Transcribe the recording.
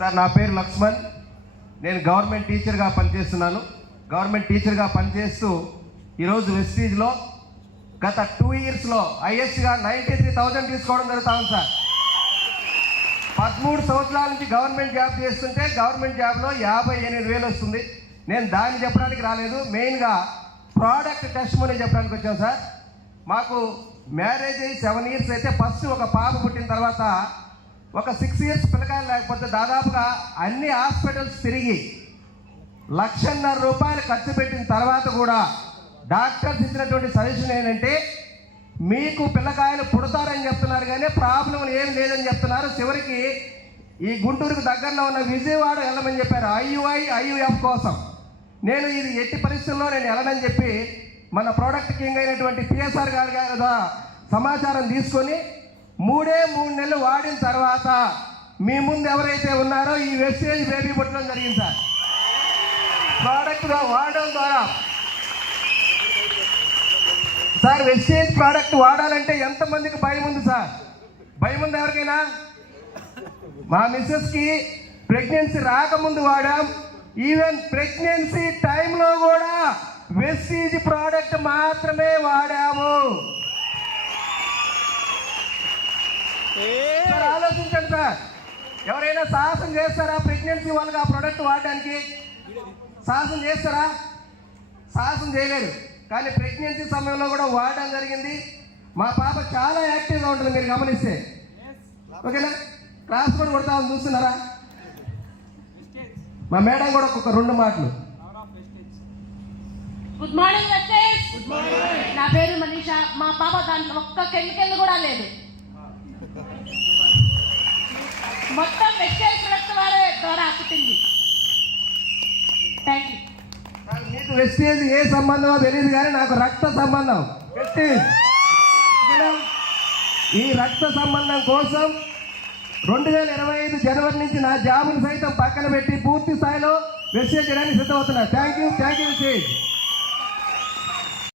Sir నా పేరు లక్ష్మణ్. నేను గవర్నమెంట్ టీచర్గా పనిచేస్తున్నాను. గవర్నమెంట్ టీచర్గా పనిచేస్తూ ఈరోజు వెస్టీజ్లో గత టూ ఇయర్స్లో హైయెస్ట్గా నైంటీ త్రీ థౌజండ్ తీసుకోవడం జరుగుతా ఉంది సార్. పదమూడు సంవత్సరాల నుంచి గవర్నమెంట్ జాబ్ చేస్తుంటే గవర్నమెంట్ జాబ్లో యాభై ఎనిమిది వేలు వస్తుంది. నేను దాన్ని చెప్పడానికి రాలేదు. మెయిన్గా ప్రోడక్ట్ టెస్ట్ మనీ చెప్పడానికి వచ్చాను సార్. మాకు మ్యారేజ్ అయ్యి సెవెన్ ఇయర్స్ అయితే ఫస్ట్ ఒక పాప పుట్టిన తర్వాత ఒక సిక్స్ ఇయర్స్ పిల్లకాయలు లేకపోతే దాదాపుగా అన్ని హాస్పిటల్స్ తిరిగి లక్షన్నర రూపాయలు ఖర్చు పెట్టిన తర్వాత కూడా డాక్టర్స్ ఇచ్చినటువంటి సజెషన్ ఏంటంటే మీకు పిల్లకాయలు పుడతారని చెప్తున్నారు కానీ ప్రాబ్లం ఏం లేదని చెప్తున్నారు. చివరికి ఈ గుంటూరుకు దగ్గరలో ఉన్న విజయవాడ వెళ్ళమని చెప్పారు. ఐయుఐ ఐయుఎఫ్ కోసం. నేను ఇది ఎట్టి పరిస్థితుల్లో నేను వెళ్ళనని చెప్పి మన ప్రోడక్ట్ కింగ్ అయినటువంటి పిఎస్ఆర్ గారి గారి సమాచారం తీసుకొని మూడే మూడు నెలలు వాడిన తర్వాత మీ ముందు ఎవరైతే ఉన్నారో ఈ వెస్టేజ్ బేబీ పుట్టడం జరిగింది సార్. ప్రోడక్ట్గా వాడడం ద్వారా. సార్ వెస్టేజ్ ప్రోడక్ట్ వాడాలంటే ఎంతమందికి భయం ఉంది సార్? భయం ఉంది ఎవరికైనా? మా మిస్సెస్కి ప్రెగ్నెన్సీ రాకముందు వాడాం. ఈవెన్ ప్రెగ్నెన్సీ టైంలో కూడా వెస్టీజ్ ప్రోడక్ట్ మాత్రమే వాడాము. ఆలోచించండి సార్. ఎవరైనా సాహసం చేస్తారా? ప్రెగ్నెన్సీ వాళ్ళకి ఆ ప్రోడక్ట్ వాడడానికి? సాహసం చేస్తారా? సాహసం చేయలేరు. కానీ ప్రెగ్నెన్సీ సమయంలో కూడా వాడడం జరిగింది. మా పాప చాలా యాక్టివ్గా ఉంటుంది మీరు గమనిస్తే. ఓకేనా? క్లాస్ కూడా కొడతామని చూస్తున్నారా? మా మేడం కూడా ఒక రెండు మాటలు. గుడ్ మార్నింగ్ నా పేరు మనీషా. మా పాప దాంట్లో ఒక్క కెమికల్ కూడా లేదు. మొత్తం వెస్టేజ్ వాడే ద్వారా పుట్టింది. థ్యాంక్ యూ మీకు వెస్టేజ్ ఏ సంబంధమో తెలియదు కానీ నాకు రక్త సంబంధం. వెస్టేజ్? ఈ రక్త సంబంధం కోసం రెండు వేల ఇరవై ఐదు జనవరి నుంచి నా జాబును సైతం పక్కన పెట్టి పూర్తి స్థాయిలో వెస్టేజ్ చేయడానికి సిద్ధమవుతున్నా. Thank you thank you